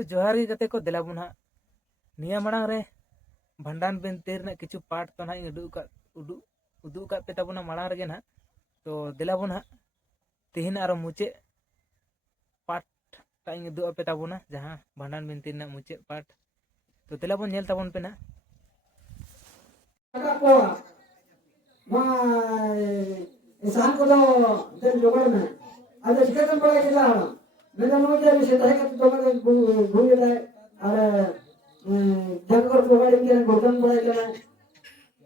तो जोहार गे गते को दिला बुन हाँ निया मणांग रे भंडान बिनती रना किछु पाठ तो ना उदू का पे तबुना मणांग रे ना तो दिला बुन हाँ तिहिन आरो मुचे पाठ टाइम उदू पे तबुना जहां भंडान बिनती रना मुचे पाठ तो दिला बुन नेल तबुन पे ना इंसान को तो दिल जोड़ में आज इसके तो बड़ा किला है मैंने मुझे भी सीधा है कि तो मैं घूम गया है अरे जब को प्रोवाइड किया गोल्डन बड़ा किला है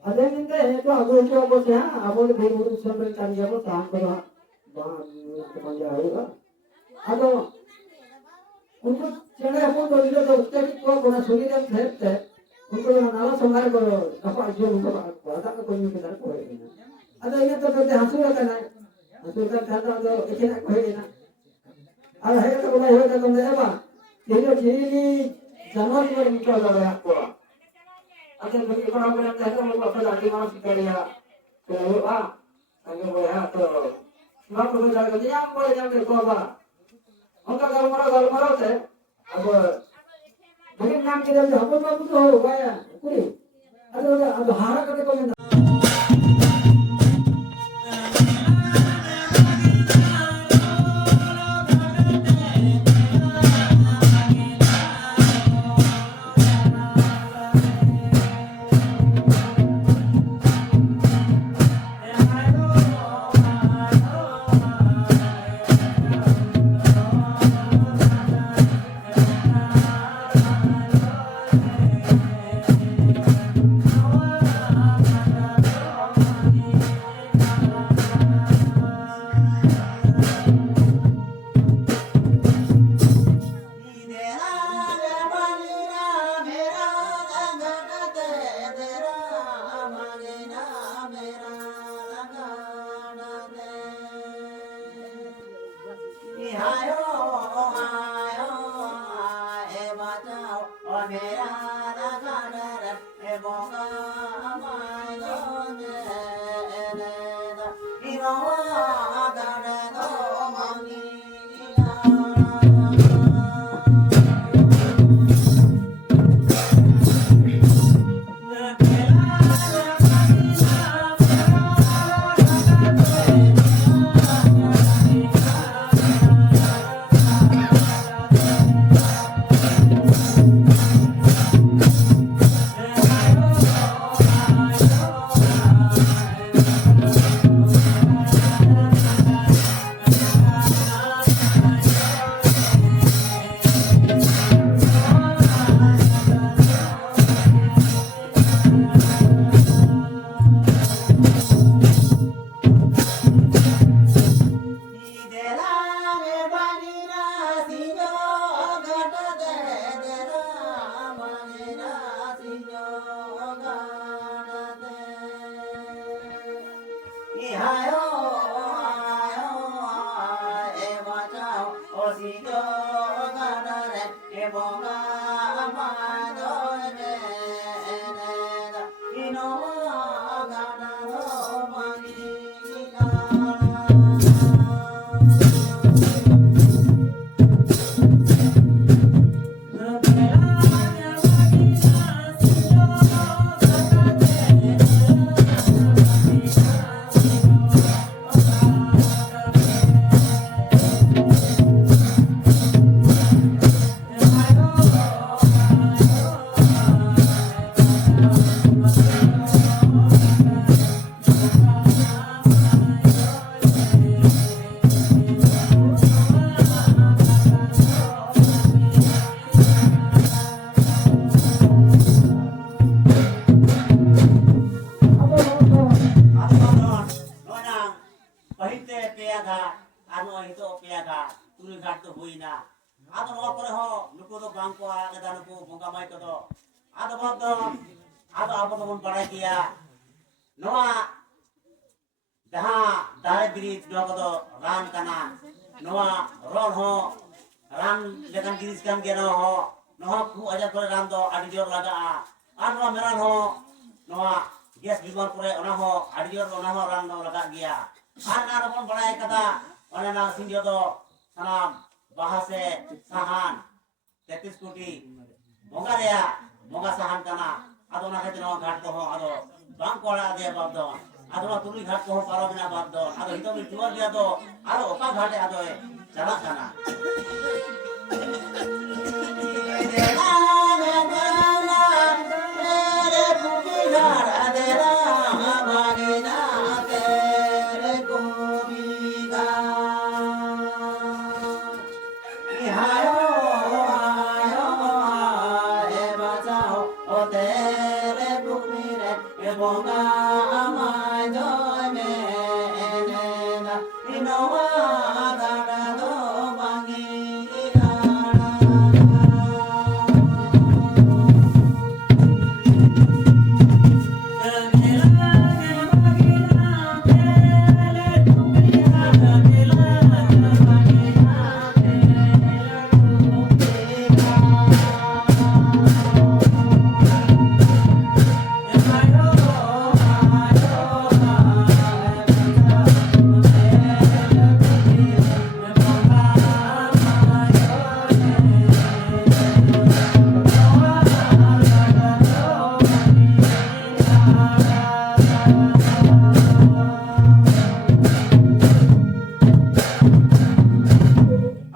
अरे निंदे है तो अब जो को क्या अब वो भी वो सब कर दिया वो काम करो वहां बन जाएगा अब उनको चढ़े हम तो इधर तो उसके भी को सुनी जब थे उनको नाला संभाल करो apa जो उनको वादा का कोई नहीं कर कोई ada ingat tu kita hasil kan hasil kan kata tu ikan aku hari na ada hari tu kita hari tu kita apa ini jadi zaman yang kita lalu aku ada bagi orang orang yang kita mau apa lagi mana kita dia tu kami boleh tu semua perlu jaga dia yang boleh jaga tu apa angka kalau marah tu apa mungkin nam kita tu apa tu apa ya kuri ada hara kata kau 33 कोटी बंगा रेया बंगा साहन काना आदो ना खातिर नवा घाट को आदो बांग कोड़ा दे बाप दो आदो ना तुली घाट को पारो बिना बाप दो आदो हितो भी जुआ दिया दो आदो ओका घाटे आदो चला काना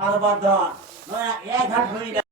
आदो बाप दो नया एक घाट हुई